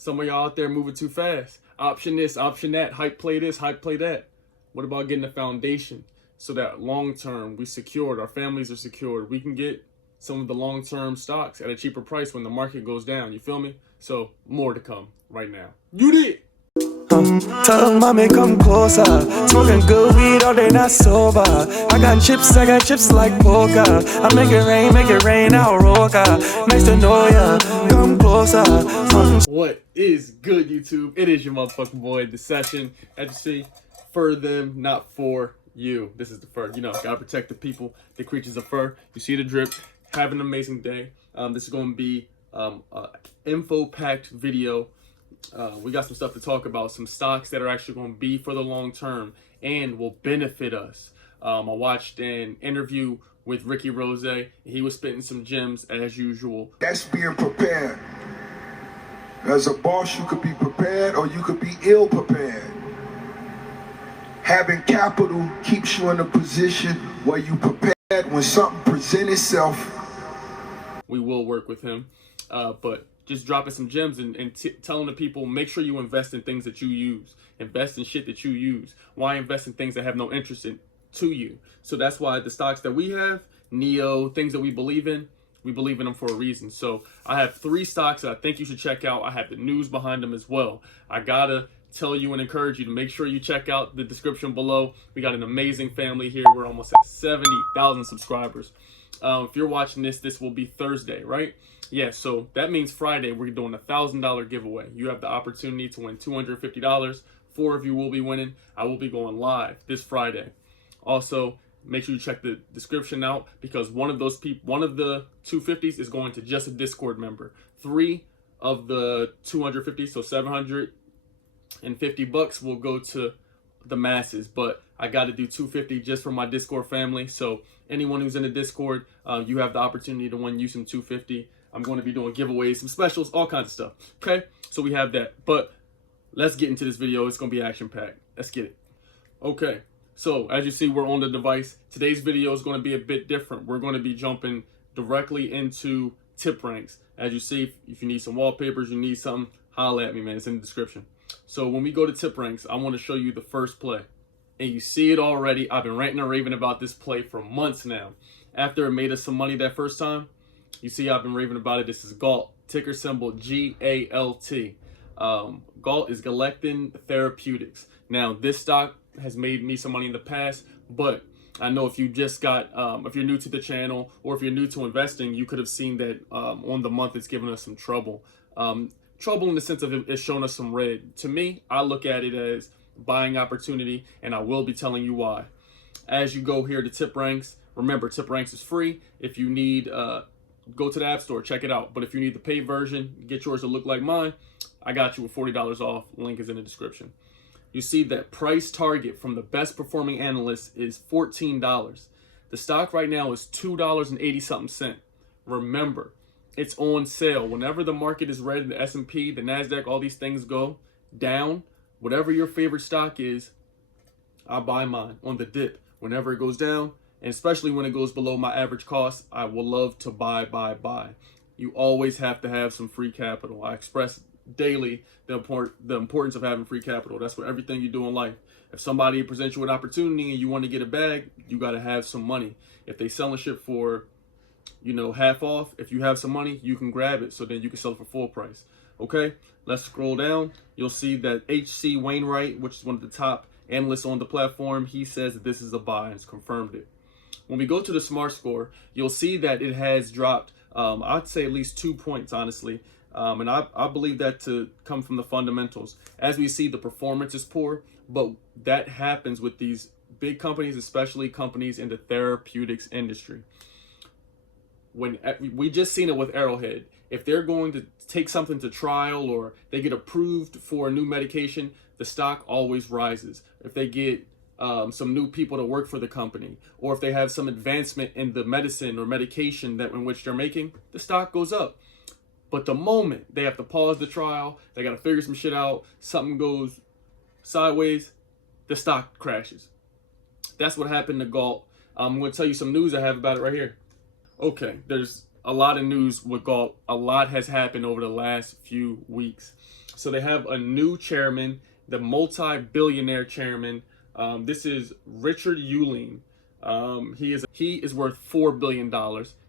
Some of y'all out there moving too fast. Option this, option that, hype play this, hype play that. What about getting a foundation so that long term we secured, our families are secured, we can get some of the long term stocks at a cheaper price when the market goes down, you feel me? So more to come right now. You did! Tell mommy come closer. Smoking good weed all day, not sober. I got chips like poker. I make it rain, I'll roca. Nice to know ya, come closer. What is good, YouTube? It is your motherfucking boy, The Session. As you see, for them, not for you. This is the fur. You know, gotta protect the people, the creatures of fur. You see the drip. Have an amazing day. This is going to be info-packed video. We got some stuff to talk about, some stocks that are actually going to be for the long term and will benefit us. I watched an interview with Ricky Rose. He was spitting some gems as usual. That's being prepared. As a boss, you could be prepared or you could be ill prepared. Having capital keeps you in a position where you prepared when something presents itself. We will work with him, but just dropping some gems and telling the people, make sure you invest in things that you use. Invest in shit that you use. Why invest in things that have no interest in to you? So that's why the stocks that we have, Neo, things that we believe in them for a reason. So I have 3 stocks that I think you should check out. I have the news behind them as well. I gotta tell you and encourage you to make sure you check out the description below. We got an amazing family here. We're almost at 70,000 subscribers. If you're watching this will be Thursday, right? Yeah, so that means Friday we're doing a $1,000 giveaway. You have the opportunity to win $250. 4 of you will be winning. I will be going live this Friday. Also, make sure you check the description out because one of the 250s is going to just a Discord member. 3 of the 250, so $750 will go to the masses, but I got to do 250 just for my Discord family. So anyone who's in the Discord, you have the opportunity to win you some 250. I'm going to be doing giveaways, some specials, all kinds of stuff. Okay, so we have that. But let's get into this video. It's going to be action-packed. Let's get it. Okay, so as you see, we're on the device. Today's video is going to be a bit different. We're going to be jumping directly into tip ranks. As you see, if you need some wallpapers, you need something, holla at me, man. It's in the description. So when we go to tip ranks, I want to show you the first play. And you see it already. I've been ranting and raving about this play for months now. After it made us some money that first time, you see I've been raving about it. This is Galt, ticker symbol G-A-L-T. Galt is Galectin Therapeutics. Now, this stock has made me some money in the past, but I know if you just got, if you're new to the channel or if you're new to investing, you could have seen that on the month it's given us some trouble. Trouble in the sense of it's shown us some red. To me, I look at it as buying opportunity, and I will be telling you why. As you go here to tip ranks, remember tip ranks is free. If you need, go to the App Store, check it out. But if you need the paid version, get yours to look like mine, I got you with $40 off. Link is in the description. You see that price target from the best performing analyst is $14. The stock right now is $2.80 something. Remember, it's on sale. Whenever the market is red, the S&P, the NASDAQ, all these things go down, whatever your favorite stock is, I buy mine on the dip. Whenever it goes down, and especially when it goes below my average cost, I will love to buy. You always have to have some free capital. I express daily the importance of having free capital. That's for everything you do in life. If somebody presents you an opportunity and you want to get a bag, you got to have some money. If they selling shit for, you know, half off, if you have some money, you can grab it so then you can sell it for full price. Okay, let's scroll down. You'll see that H.C. Wainwright, which is one of the top analysts on the platform, he says that this is a buy and has confirmed it. When we go to the Smart Score, you'll see that it has dropped, I'd say at least 2 points, honestly. And I believe that to come from the fundamentals. As we see, the performance is poor, but that happens with these big companies, especially companies in the therapeutics industry. When we just seen it with Arrowhead, if they're going to take something to trial or they get approved for a new medication, the stock always rises. If they get some new people to work for the company, or if they have some advancement in the medicine or medication that in which they're making, the stock goes up. But the moment they have to pause the trial, they got to figure some shit out, something goes sideways, the stock crashes. That's what happened to Galt. I'm going to tell you some news I have about it right here. Okay, there's a lot of news with Galt. A lot has happened over the last few weeks. So they have a new chairman, the multi-billionaire chairman. This is Richard Euling. He is worth $4 billion.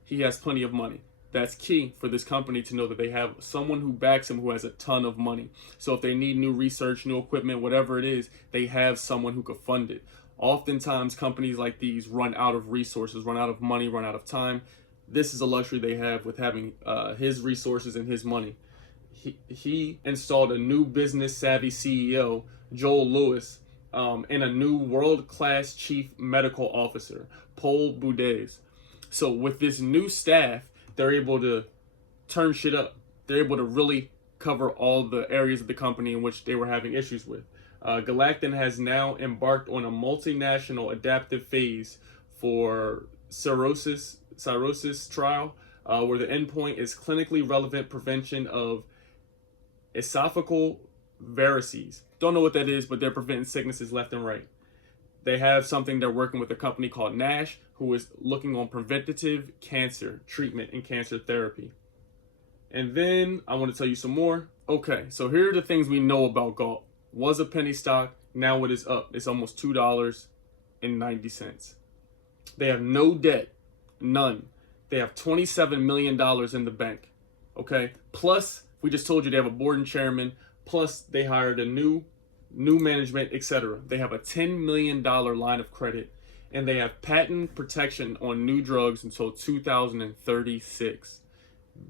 He has plenty of money. That's key for this company to know that they have someone who backs him who has a ton of money. So if they need new research, new equipment, whatever it is, they have someone who could fund it. Oftentimes, companies like these run out of resources, run out of money, run out of time. This is a luxury they have with having his resources and his money. He installed a new business savvy CEO, Joel Lewis, and a new world-class chief medical officer, Paul Boudez. So with this new staff, they're able to turn shit up. They're able to really cover all the areas of the company in which they were having issues with. Galactan has now embarked on a multinational adaptive phase for cirrhosis trial, where the endpoint is clinically relevant prevention of esophageal varices. Don't know what that is, but they're preventing sicknesses left and right. They have something they're working with a company called Nash, who is looking on preventative cancer treatment and cancer therapy. And then I want to tell you some more. Okay, so here are the things we know about Galt. Was a penny stock, now it is up. It's almost $2.90. They have no debt, none. They have $27 million in the bank. Okay, plus we just told you they have a board and chairman. Plus they hired a new management, etc. They have a $10 million line of credit, and they have patent protection on new drugs until 2036.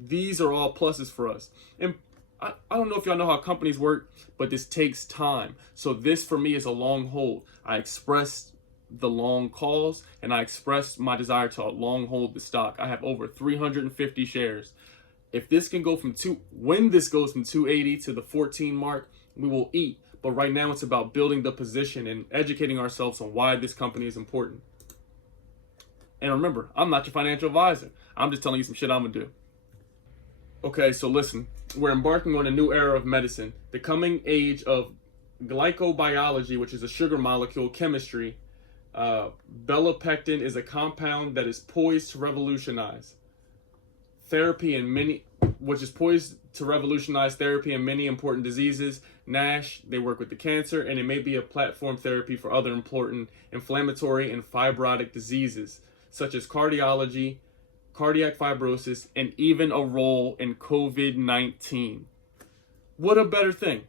These are all pluses for us. And I don't know if y'all know how companies work, but this takes time. So this for me is a long hold. I expressed the long calls, and I expressed my desire to long hold the stock. I have over 350 shares. If this can go when this goes from 280 to the 14 mark, we will eat. But right now it's about building the position and educating ourselves on why this company is important. And remember, I'm not your financial advisor. I'm just telling you some shit I'm gonna do. Okay, so listen, we're embarking on a new era of medicine. The coming age of glycobiology, which is a sugar molecule chemistry. Belapectin is a compound that is poised to revolutionize therapy in many important diseases. Nash, they work with the cancer, and it may be a platform therapy for other important inflammatory and fibrotic diseases, such as cardiology, cardiac fibrosis, and even a role in COVID-19. What a better thing.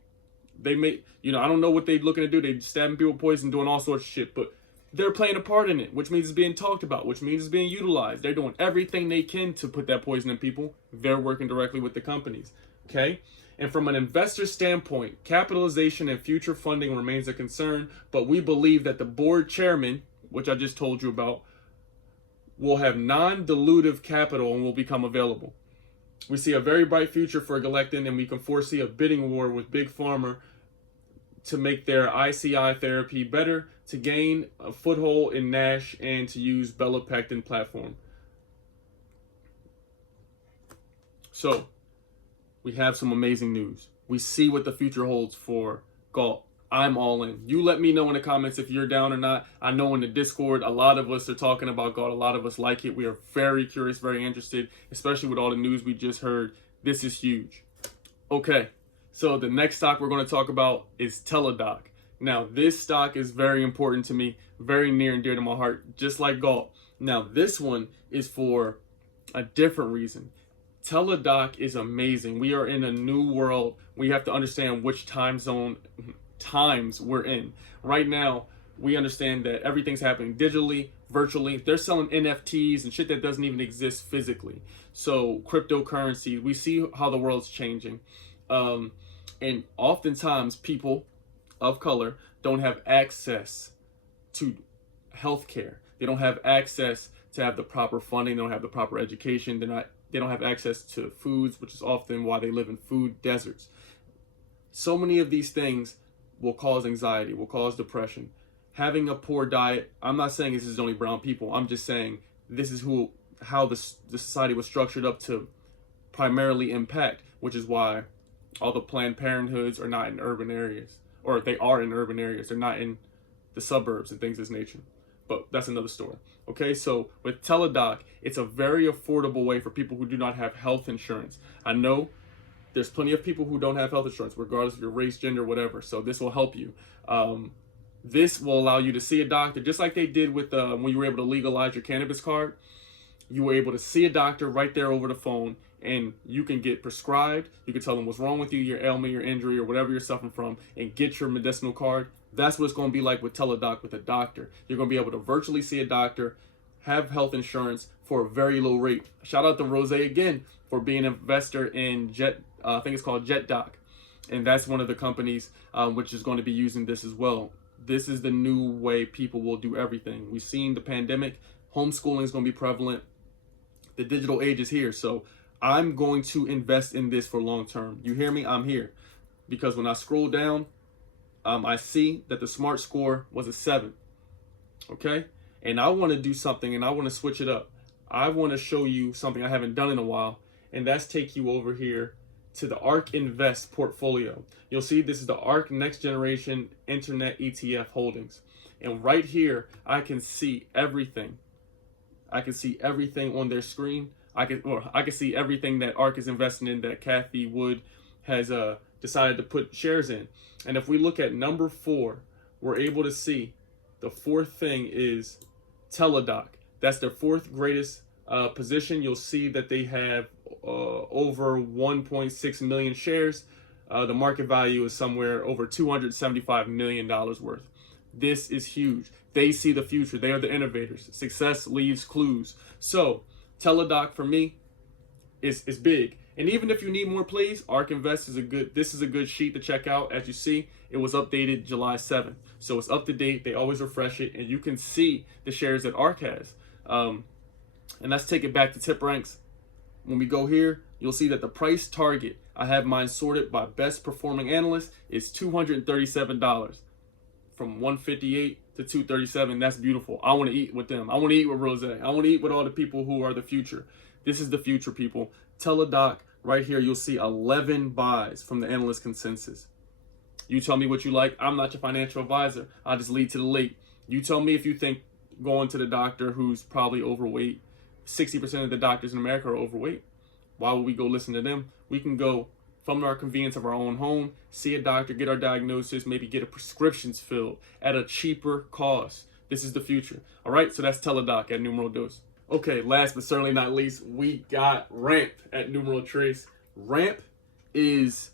They may, I don't know what they're looking to do. They're stabbing people with poison, doing all sorts of shit, but they're playing a part in it, which means it's being talked about, which means it's being utilized. They're doing everything they can to put that poison in people. They're working directly with the companies, okay? And from an investor standpoint, capitalization and future funding remains a concern, but we believe that the board chairman, which I just told you about, will have non-dilutive capital and will become available. We see a very bright future for Galactan, and we can foresee a bidding war with Big Pharma to make their ICI therapy better, to gain a foothold in NASH, and to use belapectin platform. So, we have some amazing news. We see what the future holds for Galt. I'm all in. You let me know in the comments if you're down or not. I know in the Discord, a lot of us are talking about Galt. A lot of us like it. We are very curious, very interested, especially with all the news we just heard. This is huge. Okay, so the next stock we're going to talk about is Teledoc. Now, this stock is very important to me, very near and dear to my heart, just like Galt. Now, this one is for a different reason. Teledoc is amazing. We are in a new world. We have to understand which times we're in. Right now, we understand that everything's happening digitally, virtually. They're selling NFTs and shit that doesn't even exist physically. So cryptocurrency, we see how the world's changing. And oftentimes people of color don't have access to healthcare. They don't have access to have the proper funding. They don't have the proper education. They don't have access to foods, which is often why they live in food deserts. So many of these things will cause anxiety, will cause depression. Having a poor diet, I'm not saying this is only brown people. I'm just saying this is how the society was structured up to primarily impact, which is why all the Planned Parenthoods are not in urban areas, or they are in urban areas. They're not in the suburbs and things of this nature. but that's another story. Okay, so with Teledoc, it's a very affordable way for people who do not have health insurance. I know there's plenty of people who don't have health insurance, regardless of your race, gender, whatever. So this will help you. This will allow you to see a doctor, just like they did with when you were able to legalize your cannabis card. You were able to see a doctor right there over the phone, and you can get prescribed. You can tell them what's wrong with you, your ailment, your injury, or whatever you're suffering from, and get your medicinal card. That's what it's going to be like with Teledoc with a doctor. You're going to be able to virtually see a doctor, have health insurance for a very low rate. Shout out to Rose again for being an investor in I think it's called JetDoc. And that's one of the companies which is going to be using this as well. This is the new way people will do everything. We've seen the pandemic. Homeschooling is going to be prevalent. The digital age is here. So I'm going to invest in this for long term. You hear me? I'm here. Because when I scroll down, I see that the SMART score was a 7. Okay? And I want to do something, and I want to switch it up. I want to show you something I haven't done in a while, and that's take you over here to the ARK Invest portfolio. You'll see this is the ARK Next Generation Internet ETF Holdings. And right here, I can see everything. I can see everything on their screen. I can see everything that ARK is investing in that Kathy Wood has decided to put shares in. And if we look at number 4, we're able to see the fourth thing is Teledoc. That's their fourth greatest position. You'll see that they have over 1.6 million shares. The market value is somewhere over $275 million worth. This is huge. They see the future. They are the innovators. Success leaves clues. So Teledoc for me is big. And even if you need more plays, ARK Invest is this is a good sheet to check out. As you see, it was updated July 7th. So it's up to date. They always refresh it, and you can see the shares that ARK has. And let's take it back to tip ranks. When we go here, you'll see that the price target, I have mine sorted by best performing analyst, is $237. From 158 to 237. That's beautiful. I want to eat with them. I want to eat with Rose. I want to eat with all the people who are the future. This is the future, people. Teledoc, right here, you'll see 11 buys from the analyst consensus. You tell me what you like. I'm not your financial advisor. I'll just lead to the late. You tell me if you think going to the doctor who's probably overweight. 60% of the doctors in America are overweight. Why would we go listen to them? We can go from our convenience of our own home, see a doctor, get our diagnosis, maybe get a prescriptions filled at a cheaper cost. This is the future. All right, so that's Teledoc at numero dos. Okay, last but certainly not least, we got Ramp at numero tres. Ramp is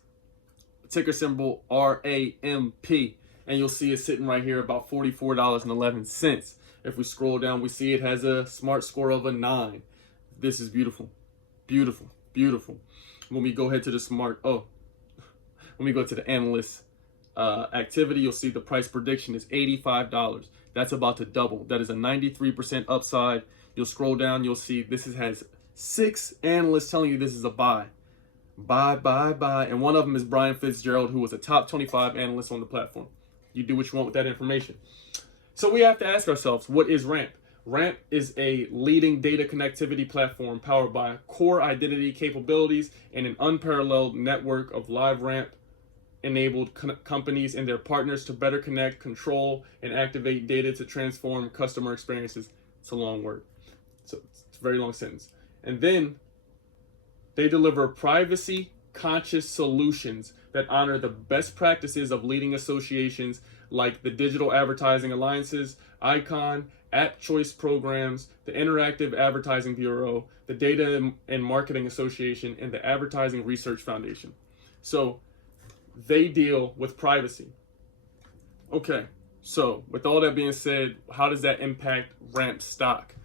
ticker symbol RAMP, and you'll see it sitting right here about $44.11. If we scroll down, we see it has a SMART score of a 9. This is beautiful, beautiful, beautiful. When we go ahead to the when we go to the analyst activity, you'll see the price prediction is $85. That's about to double. That is a 93% upside. You'll scroll down, you'll see this has 6 analysts telling you this is a buy. Buy, buy, buy. And one of them is Brian Fitzgerald, who was a top 25 analyst on the platform. You do what you want with that information. So we have to ask ourselves, what is Ramp? Ramp is a leading data connectivity platform powered by core identity capabilities and an unparalleled network of live Ramp-enabled companies and their partners to better connect, control, and activate data to transform customer experiences. It's a long word. So it's a very long sentence. And then they deliver privacy-conscious solutions that honor the best practices of leading associations like the Digital Advertising Alliances, ICON, App Choice Programs, the Interactive Advertising Bureau, the Data and Marketing Association, and the Advertising Research Foundation. So they deal with privacy. Okay, so with all that being said, how does that impact Ramp stock?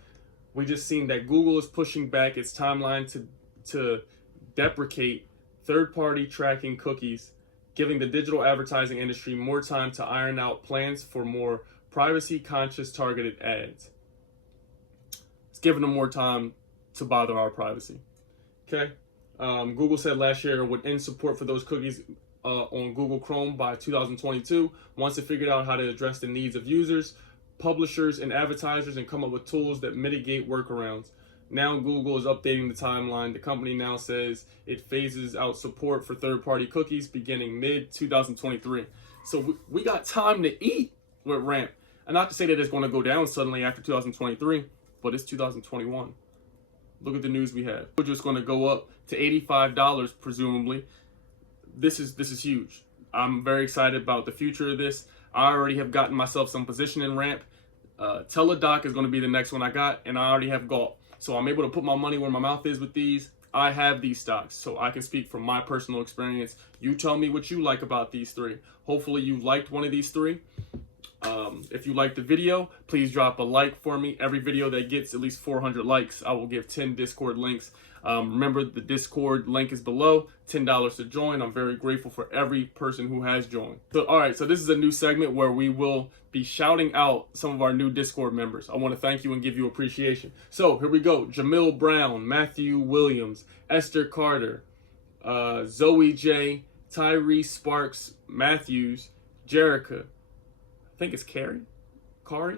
We just seen that Google is pushing back its timeline to deprecate third-party tracking cookies, giving the digital advertising industry more time to iron out plans for more privacy-conscious targeted ads. It's giving them more time to bother our privacy. Okay? Google said last year it would end support for those cookies on Google Chrome by 2022, once it figured out how to address the needs of users, publishers, and advertisers and come up with tools that mitigate workarounds. Now Google is updating the timeline. The company now says it phases out support for third-party cookies beginning mid-2023. So we got time to eat with Ramp. And not to say that it's going to go down suddenly after 2023, but it's 2021. Look at the news we have. We're just going to go up to $85, presumably. This is huge. I'm very excited about the future of this. I already have gotten myself some positioning ramp. Teledoc is going to be the next one I got, and I already have Galt. So I'm able to put my money where my mouth is with these. I have these stocks, so I can speak from my personal experience. You tell me what you like about these three. Hopefully you liked one of these three. If you liked the video, please drop a like for me. Every video that gets at least 400 likes, I will give 10 Discord links. Remember, the Discord link is below, $10 to join. I'm very grateful for every person who has joined. So, all right, so this is a new segment where we will be shouting out some of our new Discord members. I want to thank you and give you appreciation. So here we go. Jamil Brown, Matthew Williams, Esther Carter, Zoe J, Tyree Sparks Matthews, Jerica, I think it's Kari,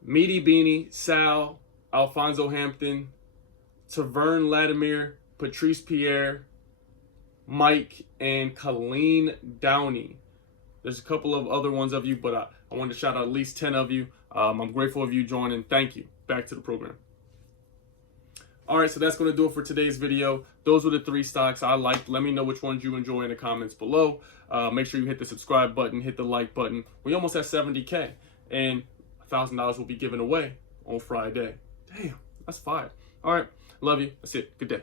Meaty Beanie, Sal, Alfonso Hampton, Tavern Latimer, Patrice Pierre, Mike, and Colleen Downey. There's a couple of other ones of you, but I wanted to shout out at least 10 of you. I'm grateful of you joining. Thank you. Back to the program. All right, so that's going to do it for today's video. Those were the three stocks I liked. Let me know which ones you enjoy in the comments below. Make sure you hit the subscribe button, hit the like button. We almost at 70K, and $1,000 will be given away on Friday. Damn, that's fire. All right, love you. That's it. Good day.